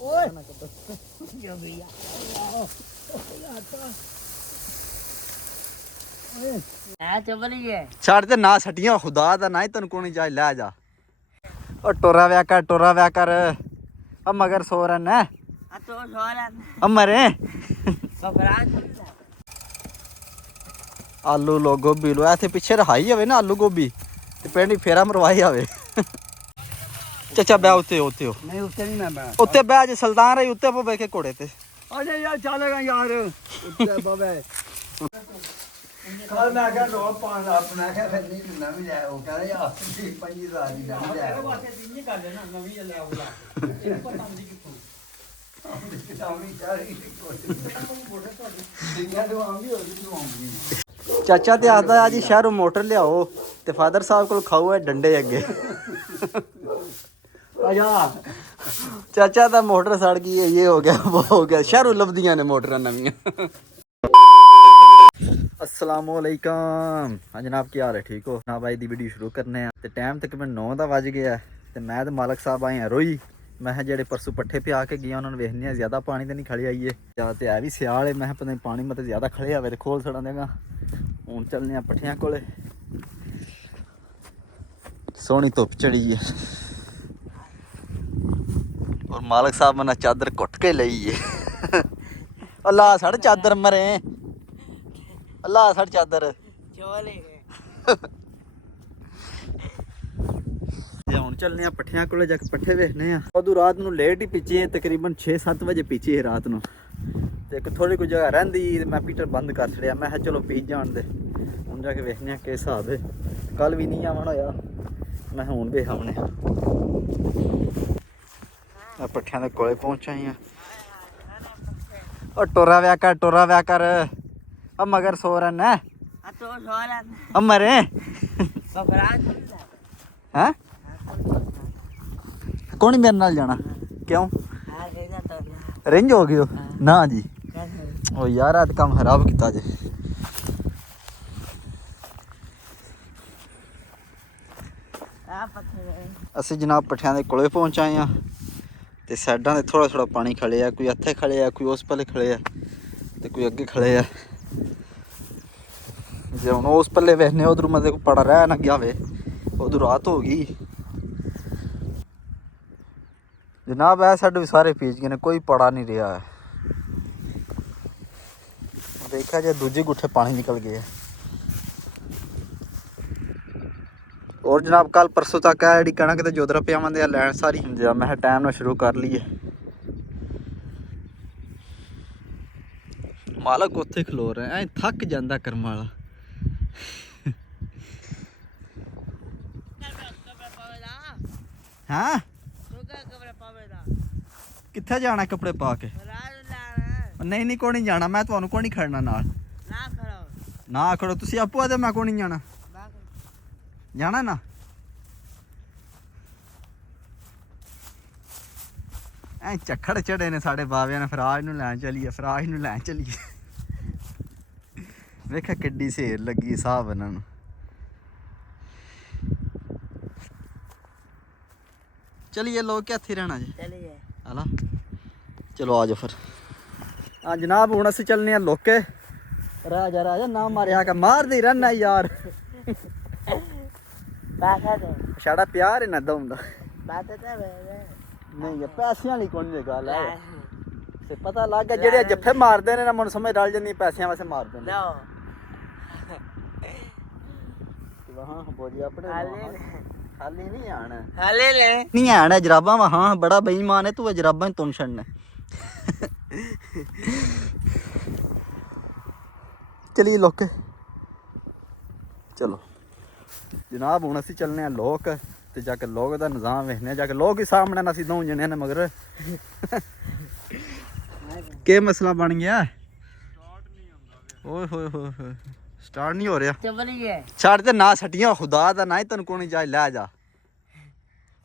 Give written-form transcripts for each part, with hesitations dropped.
ਓਏ ਆ ਚਵਲੀ ਹੈ ਛੱਡ ਤੇ ਨਾ ਛੱਡੀਆਂ ਖੁਦਾ ਦਾ ਨਾ ਹੀ ਤੈਨੂੰ ਕੋਣੀ ਜਾਇ ਲੈ ਜਾ ਉਹ ਟੋਰਾ ਵਿਆ ਕਰ ਆ ਮਗਰ ਸੋਰਨ ਹੈ ਆ ਤੋ ਸੋਰਾ ਮਰੇ ਬਫਰਾਨ ਆਲੂ ਲੋ ਗੋਭੀ ਲੋ ਇੱਥੇ ਪਿੱਛੇ ਰਹਾਈ ਹੋਵੇ ਨਾ ਆਲੂ ਗੋਭੀ ਤੇ ਪਿੰਡ ਹੀ ਫੇਰਾ ਮਰਵਾਈ ਆਵੇ ਚਾਚਾ ਬੈ ਉੱਤੇ ਨਹੀਂ ਉੱਤੇ ਨਹੀਂ ਮੈਂ ਬੈਠ ਉੱਤੇ ਬੈ ਜੇ ਸੁਲਤਾਨ ਰਹੀ ਉੱਤੇ ਪੋ ਬੈ ਕੇ ਘੋੜੇ ਤੇ ਅਜੇ ਯਾਰ ਚੱਲੇਗਾ ਯਾਰ ਉੱਤੇ ਬਵੇ ਕੱਲ ਮੈਂ ਕਿਹਾ ਰੋ ਪਾਣ ਆਪਣਾ ਕਿਹਾ ਫਿਰ ਨਹੀਂ ਦਿੰਦਾ ਵੀ ਲੈ ਉਹ ਕਹਿੰਦਾ ਯਾਰ 5000 ਦੀ ਲੈ ਲੈ ਨਹੀਂ ਕਰ ਲੈਣਾ ਨਵੀਂ ਲੈ ਆਉਲਾ ਇਹ ਪਤਾ ਨਹੀਂ ਕਿੱਥੋਂ ਚਾਚਾ ਤੇ ਆਦਾ ਆ ਜੀ ਸ਼ਹਿਰੋਂ ਮੋਟਰ ਲਿਆਓ ਤੇ ਫਾਦਰ ਸਾਹਿਬ ਕੋਲ ਖਾਓ ਇਹ ਡੰਡੇ ਅੱਗੇ ਆਜਾ ਚਾਚਾ ਦਾ ਮੋਟਰ ਸੜ ਗਈ ਇਹ ਹੋ ਗਿਆ ਉਹ ਹੋ ਗਿਆ ਸ਼ਹਿਰੋਂ ਲੱਭਦੀਆਂ ਨੇ ਮੋਟਰਾਂ ਨਵੀਆਂ अस्सलाम वालेकुम हाँ जनाब क्या हाल है ठीक हो जनाब आज दी वीडियो शुरू करने ते टाइम तकरीबन 9 दा वज गया ते मैं ते मालक साहब आए हैं रोई मैं जेडे परसों पट्ठे पे आके गया उन्होंने वेखने ज्यादा पानी तो नहीं खड़े आइए या तो है भी सियाल है मैं पता नहीं पानी मतलब ज्यादा खड़े आवे तो खोल छड़ा देगा हूँ चलने पट्ठियां कोले सोहनी धुप चढ़ी है और मालक साहब मैंने चादर घुट के ली है अल्लाह साढ़े चादर मरे अल्लाह साढ़े चादर ਚਵਲੀ ਹੁਣ ਚੱਲਨੇ ਆ ਪੱਠਿਆਂ ਕੋਲੇ ਜਾ ਕੇ ਪੱਠੇ ਵੇਖਨੇ ਆ ਉਦੋਂ ਰਾਤ ਨੂੰ ਲੇਟ ਹੀ ਪੀਚੀ ਤਕਰੀਬਨ 6-7 ਵਜੇ ਪੀਚੀ ਹੈ ਰਾਤ ਨੂੰ ਤੇ ਇੱਕ ਥੋੜੀ ਕੋਈ ਜਗ੍ਹਾ ਰਹਿੰਦੀ ਮੈਂ ਪੀਟਰ ਬੰਦ ਕਰ ਛੜਿਆ ਮੈਂ ਕਿਹਾ ਚਲੋ ਪੀਚ ਜਾਣ ਦੇ ਹੁਣ ਜਾ ਕੇ ਵੇਖਨੇ ਆ ਕੀ ਹਿਸਾਬ ਹੈ ਕੱਲ ਵੀ ਨਹੀਂ ਆਵਣ ਹੋਇਆ ਮੈਂ ਹੁਣ ਵੇਖ ਆਉਣੇ ਆ ਪੱਠਿਆਂ ਦੇ ਕੋਲੇ ਪਹੁੰਚ ਆਏ ਆ ਉਹ ਟੋਰਾ ਵਿਆ ਕਰ ਆ ਮਗਰ ਸੋਰਨ ਹੈ ਆ ਤੋ ਸੋਰਾ ਮਰੇ ਬਫਰਾਨ ਹੈ ਕੌਣ ਮੇਰੇ ਨਾਲ ਜਾਣਾ ਕਿਉਂ ਆ ਦੇਦਾ ਤੋ ਰਿੰਜ ਹੋ ਗਿਓ ਨਾ ਜੀ कैसे ਉਹ ਯਾਰ ਆ ਕੰਮ ਖਰਾਬ ਕੀਤਾ ਜੇ ਆ ਪੱਥਰ ਅਸੀਂ ਜਨਾਬ ਪੱਠਿਆਂ ਦੇ ਕੋਲੇ ਪਹੁੰਚ ਆਏ ਆ ਤੇ ਸਾਈਡਾਂ ਤੇ ਥੋੜਾ ਪਾਣੀ ਖੜੇ ਆ ਕੋਈ ਇੱਥੇ ਖੜੇ ਆ ਕੋਈ ਉਸ ਪੱਲੇ ਖੜੇ ਆ ਤੇ ਕੋਈ ਅੱਗੇ ਖੜੇ ਆ ਜੇ ਹੁਣ ਉਸ ਪੱਲੇ ਵੇਖਨੇ ਉਧਰ ਮਤੇ ਕੋ ਪੜਾ ਰਹਿ ਨਾ ਗਿਆ ਵੇ ਉਧਰ ਰਾਤ ਹੋ ਗਈ ਜਨਾਬ ਐ ਸਾਡੇ ਵੀ ਸਾਰੇ ਪੀਚ ਗਏ ਨੇ ਕੋਈ ਪੜਾ ਨਹੀਂ ਰਿਹਾ ਦੇਖਿਆ ਜੇ ਦੂਜੇ ਗੁੱਠੇ ਪਾਣੀ ਨਿਕਲ ਗਏ और जनाब कल परसों तक है जी कणक तो जोधरा पियावां दे लैन सारी मैं टाइम ना शुरू कर लीए मालक उत्थे खलो रहे हैं थक जाता कर्म वाला हाँ कित्थे जाना कपड़े पा के नहीं कोई नहीं जाना मैं तुहानू कोई नहीं खड़ना नाल ना खड़ो तुसी आपू आदे मैं कोई नहीं जाना जाना ना ऐ झक्खड़ चढ़े ने साढ़े बाबे ने फराज नूं लैन चलीए वेखा किड्डी सेर लगी साहब इन्हां नूं चलिए लोग क्या हत्थी रहना जी चलिए हाला चलो आ जाओ फिर हाँ जनाब हुण असीं चलने आ लोके राजा ना मारिया का मार दे रहना यार पैसा दे साड़ा प्यार है ना दौंदा बात तो नहीं पैसे वाली कौन दी गल है ते पता लग गया जेड़े जफ्फे मारदे ने ना मन समझ रल जंदी पैसे वास्ते मारदे ने लो वहां बोली अपने खाली नहीं आना हाले ले नहीं आना जराबा वहां बड़ा बेईमान है तू जराबा तुम छड़ना चलिए लोके चलो जनाब हूँ असी चलने लोक ते जाके लोक का निजाम वेखने जाके लोक ही सामने ना दो जने ने मगर के मसला बन गया ओए होए होए स्टार्ट नहीं हो रहा चवली है छड़ ते ना छटियां खुदा दा ना ही तन कोनी जाए ले जा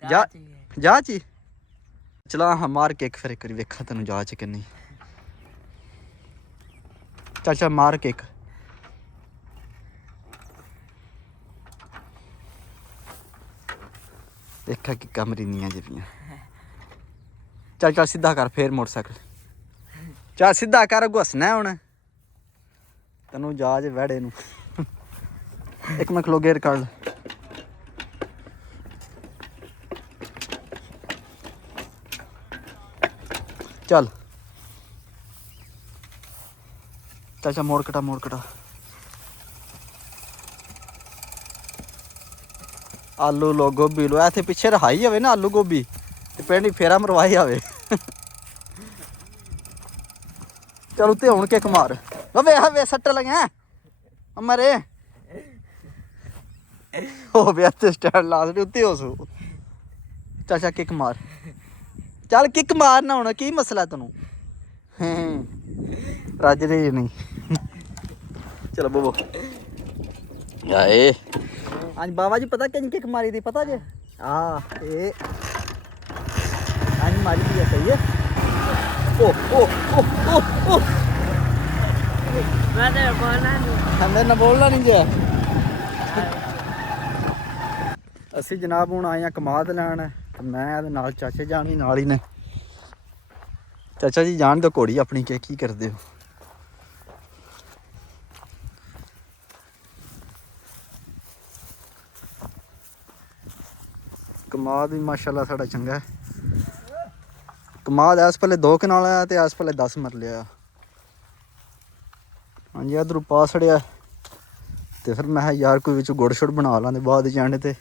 जा जा ची चला हाँ मार के एक फिर करी वेखा तेन जा च कि नहीं चल चल मार के एक देखा कि कमरी नहीं है जी ਚੱਲ ਚੱਲ ਸਿੱਧਾ ਕਰ ਫੇਰ ਮੋਟਰਸਾਈਕਲ ਚੱਲ ਸਿੱਧਾ ਕਰ ਅੱਗੋਂ ਹੱਸਣਾ ਹੁਣ ਤੈਨੂੰ ਜਾ ਜੇ ਵੜੇ ਨੂੰ ਇੱਕ ਮਿੰਟ ਖਲੋ ਗੇਅਰ ਕੱਢ ਚੱਲ ਚਾਚਾ ਮੋੜ ਕਟਾ ਆਲੂ ਲੋ ਗੋਭੀ ਲੋ ਇੱਥੇ ਪਿੱਛੇ ਰਹਾਈ ਹੋਵੇ ਨਾ ਆਲੂ ਗੋਭੀ ਤੇ ਪਿੰਡ ਫੇਰਾ ਮਰਵਾਈ ਆਵੇ ਚਲ ਉੱਤੇ ਹੁਣ ਕਿੱਕ ਮਾਰ ਵੇ ਸੱਟ ਲਗਾ ਮਰੇ ਉਹ ਵੀ ਇੱਥੇ ਸਟੈਂਡ ਲਾ ਦੇ ਉੱਤੇ ਹੋ ਸੋ ਚਾਚਾ ਕਿੱਕ ਮਾਰ ਚੱਲ ਕਿੱਕ ਮਾਰਨਾ ਹੁਣ ਕੀ ਮਸਲਾ ਤੈਨੂੰ ਰੱਜ ਰਹੀ ਨਹੀਂ ਚਲੋ ਬੋਬੋ ਆਏ ਅੱਜ ਬਾਬਾ ਜੀ ਪਤਾ ਕਿੰਨੀ ਕਿੱਕ ਮਾਰੀ ਦੀ ਪਤਾ ਜੇ ਇਹ ਅੱਜ ਮਾਰੀ ਦੀ ਸਹੀ ਹੈ ਓ ਮੈਂ ਨਾ ਬੋਲਣਾ ਨਹੀਂ ਜੇ ਅਸੀਂ ਜਨਾਬ ਹੁਣ ਆਏ ਆ ਕਮਾਦ ਲੈਣ ਤੇ ਮੈਂ ਇਹਦੇ ਨਾਲ ਚਾਚੇ ਜਾਣੀ ਨਾਲ ਹੀ ਨੇ ਚਾਚਾ ਜੀ ਜਾਣ ਦਿਓ ਘੋੜੀ ਆਪਣੀ ਕੀ ਕਰਦੇ ਹੋ ਕਮਾਦ ਵੀ ਮਾਸ਼ਾਅੱਲਾ ਸਾਡਾ ਚੰਗਾ ਹੈ ਕਮਾਦ ਇਸ ਪੱਲੇ 2 ਕਨਾਲ ਆ ਤੇ ਇਸ ਪੱਲੇ 10 ਮਰਲੇ ਆ ਹਾਂਜੀ ਇਧਰੋਂ ਪਾ ਛੜਿਆ ਤੇ ਫਿਰ ਮੈਂ ਯਾਰ ਕੋਈ ਵਿੱਚ ਗੁੜ ਛੁੜ ਬਣਾ ਲਾਂਦੇ ਬਾਅਦ ਜਾਣੇ ਤੇ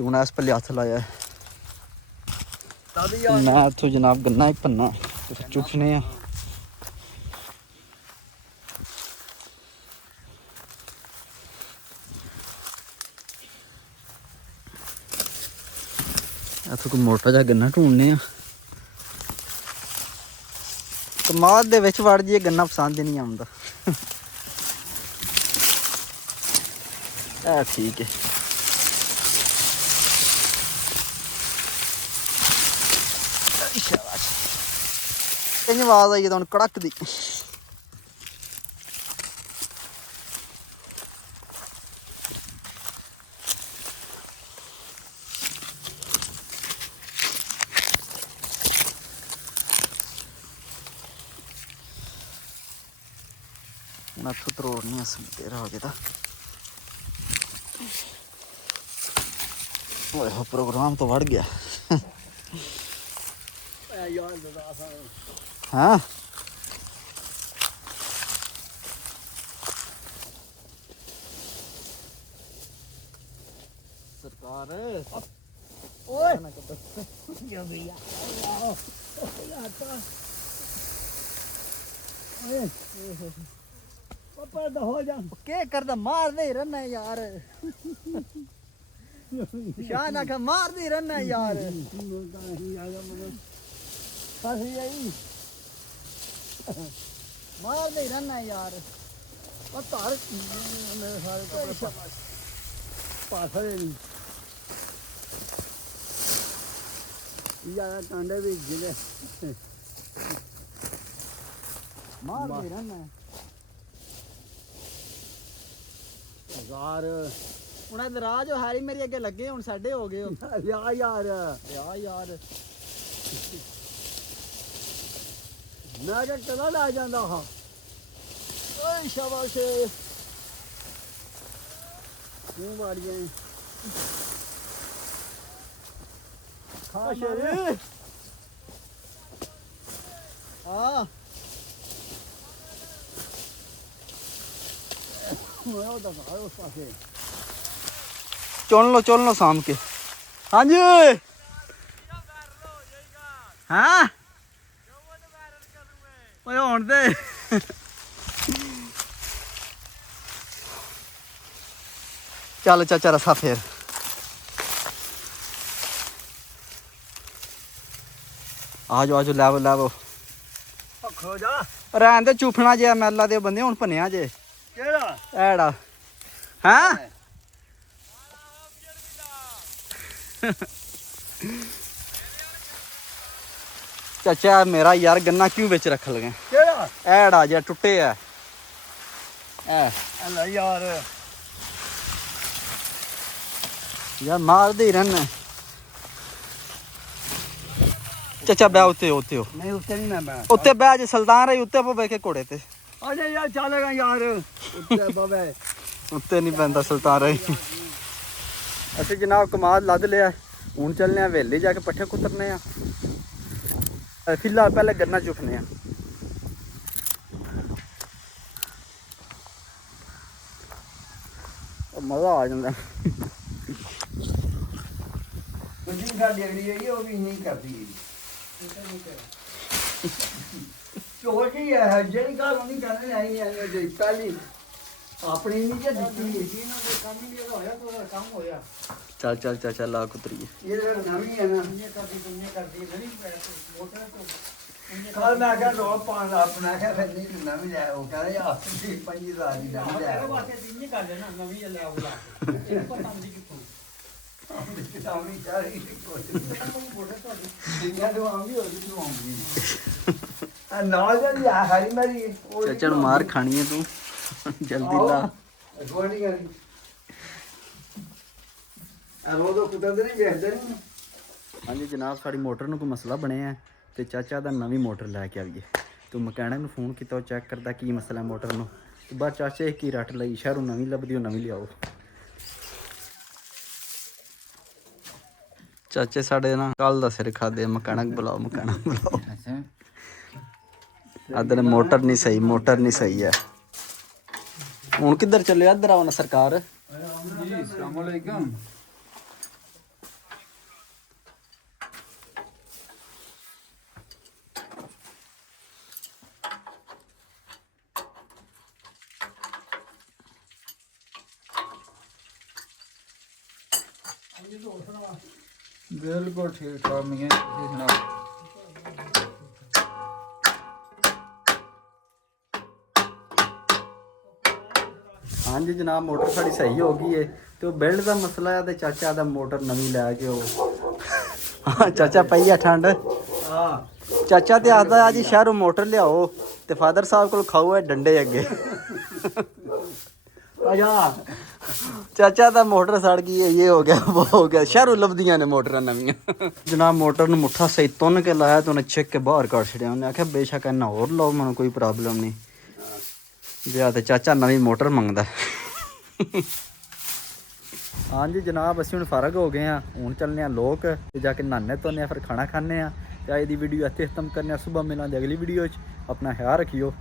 ਹੁਣ ਇਸ ਪੱਲੇ ਹੱਥ ਲਾਇਆ ਮੈਂ ਇੱਥੋਂ ਜਨਾਬ ਗੰਨਾ ਹੀ ਭੰਨਾ ਤੇ ਫਿਰ ਚੁੱਕਣੇ ਆ ਇੱਥੋਂ ਕੋਈ ਮੋਟਾ ਜਿਹਾ ਗੰਨਾ ਢੂੰਡਨੇ ਆ ਕਮਾਦ ਦੇ ਵਿੱਚ ਵੜ ਜੀਏ ਗੰਨਾ ਪਸੰਦ ਹੀ ਨਹੀਂ ਆਉਂਦਾ ਆ ਠੀਕ ਹੈ ਸ਼ਾਬਾਸ਼ ਕਿੰਨੀ ਆਵਾਜ਼ ਆਈ ਤਾਂ ਕੜਕ ਦੀ ਹੁਣ ਇੱਥੋਂ ਤਰੋੜਨੀ ਤੇਰਾ ਹੋ ਗਿਆ ਓਏ ਹੋ ਪ੍ਰੋਗਰਾਮ ਤਾਂ ਵੜ ਗਿਆ ਹਾਂ ਸਰਕਾਰ ਓਏ ਜੋ ਭਈਆ ਪਾਪਾ ਦਾ ਹੋ ਜਾ ਕੀ ਕਰਦਾ ਮਾਰਦੇ ਹੀ ਰਹਿਣਾ ਯਾਰ ਸ਼ਾਹ ਨਾ ਕਾ ਮਾਰਦੇ ਹੀ ਰਹਿਣਾ ਯਾਰ ਫਸੀ ਜਾਈ ਮਾਰਦੇ ਹੀ ਰਹਿਣਾ ਯਾਰ ਉਹ ਧਰ ਮੇਰੇ ਸਾਰੇ ਕੱਪੜੇ ਪਾਸਰੇ ਨਹੀਂ ਯਾਰ ਟਾਂਡੇ ਵੀ ਜਿਲੇ ਮਾਰਦੇ ਹੀ ਰਹਿਣਾ ਯਾਰ ਹੁਣ ਇਹ ਦਰਾਜ ਹਾਰੀ ਮੇਰੀ ਅੱਗੇ ਲੱਗੇ ਹੁਣ ਸਾਡੇ ਹੋ ਗਏ ਯਾਰ ਯਾਰ ਮੈਂ ਕਿ ਕਲਾ ਲਾ ਜਾਂਦਾ ਹਾਂ ਓਏ ਸ਼ਾਬਾਸ਼ ਤੂੰ ਮਾਰੀਏ ਖਾ ਸ਼ੇਰੇ ਆ चल लो शाम के हाँ जी हाँ दे चल चाचा रसा फिर आजो लैवो रहन दे चूफना जे मैला दे बंदे हुण भनिया जे एड़ा हाँ चाचा मेरा यार गन्ना क्यों बिच रख लगे एड़ा जा टुटे है यार यार मार दे रहना ਚਾਚਾ ਬੈ ਉੱਤੇ ਉੱਤੇ ਹੋ ਨਹੀਂ ਉੱਤੇ ਨਹੀਂ ਮੈਂ ਉੱਤੇ ਬਹਿ ਜੇ ਸੁਲਤਾਨ ਰਹੀ ਉੱਤੇ ਪੋ ਬੈ ਕੇ ਘੋੜੇ ਤੇ ਅਜੇ ਯਾਰ ਚੱਲੇਗਾ ਯਾਰ ਉੱਤੇ ਬਾਬੇ ਉੱਤੇ ਨਹੀਂ ਪੈਂਦਾ ਸੁਲਤਾਨ ਰਹੀ ਅਸੀਂ ਜਨਾਬ ਕਮਾਦ ਲੱਦ ਲਿਆ ਹੁਣ ਚੱਲਨੇ ਆ ਹਵੇਲੀ ਜਾ ਕੇ ਪੱਠੇ ਕੁਤਰਨੇ ਆ ਫਿਲਹਾਲ ਪਹਿਲੇ ਗੰਨਾ ਚੁੱਕਨੇ ਆ ਮਜ਼ਾ ਆ ਜਾਂਦਾ ਤੁਸੀਂ ਸਾਡੀ ਅਗਲੀ ਹੈ ਉਹ ਵੀ ਨਹੀਂ ਕਰਦੀ ਚੋਟੀ ਹੈ ਜਿਹੜੀ ਗੱਲ ਨਹੀਂ ਕਰਨੀ ਆਈ ਹੈ ਜੇ ਪਹਿਲੀ ਆਪਣੀ ਨਹੀਂ ਜੇ ਦਿੱਤੀ ਇਹਨਾਂ ਦੇ ਕੰਮ ਹੀ ਨਹੀਂ ਹੋਇਆ ਤਾਂ ਕੰਮ ਹੋਇਆ ਚੱਲ ਚੱਲ ਚੱਲ ਚੱਲ ਆ ਕੁਤਰੀਏ ਇਹ ਤਾਂ ਨਵੀਂ ਹੈ ਨਾ ਦੁਨੀਆ ਕਰਦੀ ਨਹੀਂ ਮੋਟਰ ਤੋਂ ਕੱਲ ਮੈਂ ਕਿਹਾ ਰੋ ਪਾਣ ਆਪਣਾ ਕਿਹਾ ਫਿਰ ਨਹੀਂ ਦਿੰਦਾ ਵੀ ਲੈ ਉਹ ਕਹਿੰਦਾ ਯਾਰ 5000 ਦੀ ਨਵੀਂ ਲੈ ਉਹ ਵਾਸਤੇ ਦਿਨ ਨਹੀਂ ਕਰ ਲੈਣਾ ਨਵੀਂ ਲੈ ਆਉਲਾ ਇਹ ਪਤਾ ਨਹੀਂ ਕਿੱਥੋਂ ਸਾਮੀ ਚਾਰੀ ਦੁਨੀਆ ਤੋਂ ਆਉਂਦੀ ਹੋਰ ਕਿਥੋਂ ਆਉਂਦੀ ਆ ਨਾਲ ਜਿਹੜੀ ਆ ਹਰੀ ਮੇਰੀ ਚਾਚਾ ਨੂੰ ਮਾਰ ਖਾਣੀ ਹੈ ਤੂੰ ਜਲਦੀ ਲਾ ਗੋਣੀ ਕਰੀ ਆ ਰੋਦੋ ਕੁੱਤਦੇ ਨਹੀਂ ਵੇਖਦੇ ਨਹੀਂ ਹਾਂਜੀ ਜਨਾਬ ਸਾਡੀ ਮੋਟਰ ਨੂੰ ਕੋਈ ਮਸਲਾ ਬਣਿਆ ਤੇ ਚਾਚਾ ਦਾ ਨਵੀਂ ਮੋਟਰ ਲੈ ਕੇ ਆਈਏ ਤੂੰ ਮਕੈਨਿਕ ਨੂੰ ਫੋਨ ਕੀਤਾ ਉਹ ਚੈੱਕ ਕਰਦਾ ਕੀ ਮਸਲਾ ਮੋਟਰ ਨੂੰ ਤੇ ਬਾਅਦ ਚਾਚੇ ਕੀ ਰੱਟ ਲਈ ਸ਼ਹਿਰੋਂ ਨਵੀਂ ਲੱਭਦੀ ਉਹ ਨਵੀਂ ਲਿਆਓ ਚਾਚੇ ਸਾਡੇ ਨਾ ਕੱਲ ਦਾ ਸਿਰ ਖਾਦੇ ਮਕੈਨਿਕ ਬੁਲਾਓ ਆਦਰ ਮੋਟਰ ਨਹੀਂ ਸਹੀ ਹੈ ਹੁਣ ਕਿੱਧਰ ਚੱਲਿਆ ਇੱਧਰ ਆਉਣਾ ਸਰਕਾਰ ਜੀ अस्सलाम वालेकुम बिल्कुल ठीक ठाक नहीं है ਹਾਂਜੀ ਜਨਾਬ ਮੋਟਰ ਸਾਡੀ ਸਹੀ ਹੋ ਗਈ ਏ ਤੇ ਉਹ ਬਿਲਡ ਦਾ ਮਸਲਾ ਹੈ ਤੇ ਚਾਚਾ ਦਾ ਮੋਟਰ ਨਵੀਂ ਲੈ ਕੇ ਉਹ ਹਾਂ ਚਾਚਾ ਪਈ ਆ ਠੰਡ ਹਾਂ ਚਾਚਾ ਤੇ ਆਖਦਾ ਆ ਜੀ ਸ਼ਹਿਰੋਂ ਮੋਟਰ ਲਿਆਓ ਤੇ ਫਾਦਰ ਸਾਹਿਬ ਕੋਲ ਖਾਓ ਇਹ ਡੰਡੇ ਅੱਗੇ ਆਜਾ ਚਾਚਾ ਦਾ ਮੋਟਰ ਸੜ ਗਈ ਹੈ ਇਹ ਹੋ ਗਿਆ ਉਹ ਹੋ ਗਿਆ ਸ਼ਹਿਰੋਂ ਲੱਭਦੀਆਂ ਨੇ ਮੋਟਰਾਂ ਨਵੀਆਂ ਜਨਾਬ ਮੋਟਰ ਨੂੰ ਮੁੱਠਾ ਸਹੀ ਤੁੰਨ ਕੇ ਲਾਇਆ ਤੇ ਉਹਨੇ ਛਿੱਕ ਕੇ ਬਾਹਰ ਕੱਢ ਛੜਿਆ ਉਹਨੇ ਆਖਿਆ ਬੇਸ਼ੱਕ ਇਹਨਾਂ ਹੋਰ ਲਾਓ ਮੈਨੂੰ ਕੋਈ ਪ੍ਰੋਬਲਮ ਨਹੀਂ ਜਿਆ ਤੇ ਚਾਚਾ ਨਵੀਂ ਮੋਟਰ ਮੰਗਦਾ ਹਾਂਜੀ ਜਨਾਬ ਅਸੀਂ ਹੁਣ ਫਰਗ ਹੋ ਗਏ ਆ ਹੁਣ ਚੱਲਨੇ ਆ ਲੋਕ ਤੇ ਜਾ ਕੇ ਨਹਾਨੇ ਧੋਨੇ ਆ ਫਿਰ ਖਾਣਾ ਖਾਣੇ ਆ ਤੇ ਅੱਜ ਦੀ ਵੀਡੀਓ ਇੱਥੇ ਖਤਮ ਕਰਨੇ ਆ ਸਵੇਰ ਮਿਲਾਂਗੇ ਅਗਲੀ ਵੀਡੀਓ 'ਚ ਆਪਣਾ ਖਿਆਲ ਰੱਖਿਓ